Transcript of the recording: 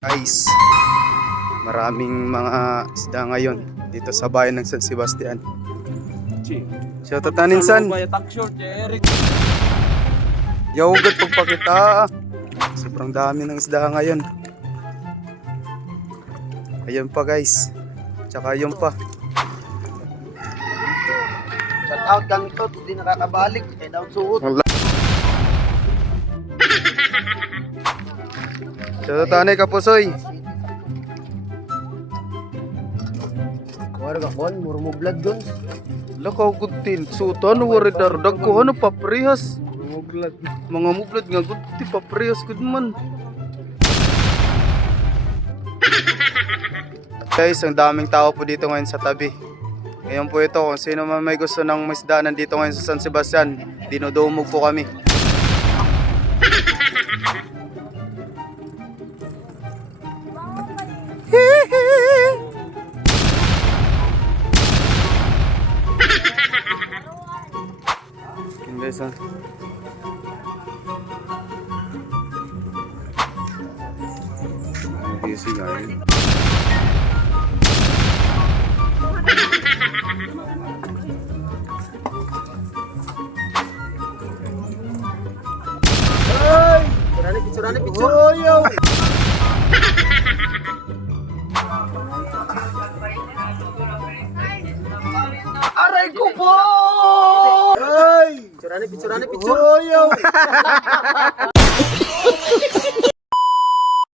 Guys, maraming mga isda ngayon dito sa bayan ng San Sebastian. Shoutout na ninsan. Yawagad pagpakita. Sobrang dami ng isda ngayon. Ayun pa guys. Tsaka ayun pa. Shout out kang ito, hindi nakakabalik. Kaya daw suot. Shoutout tanay kapusoy. Kuwara ka kon, murmo vlog dun. Lakaw gudtin. Sutan wari dardag ko ano paprihas. Murmo vlog. Mga mublad nga gudti paprihas gud man. Guys, ang daming tao po dito ngayon sa tabi. Ngayon po ito, kung sino man may gusto ng isda nandito ngayon sa San Sebastian, dinudumog po kami. Guys, ha? Busy nga yun. Surani, picture. Oh, yo. Aray ko po! Ay! Surani, picture. Oh, yo.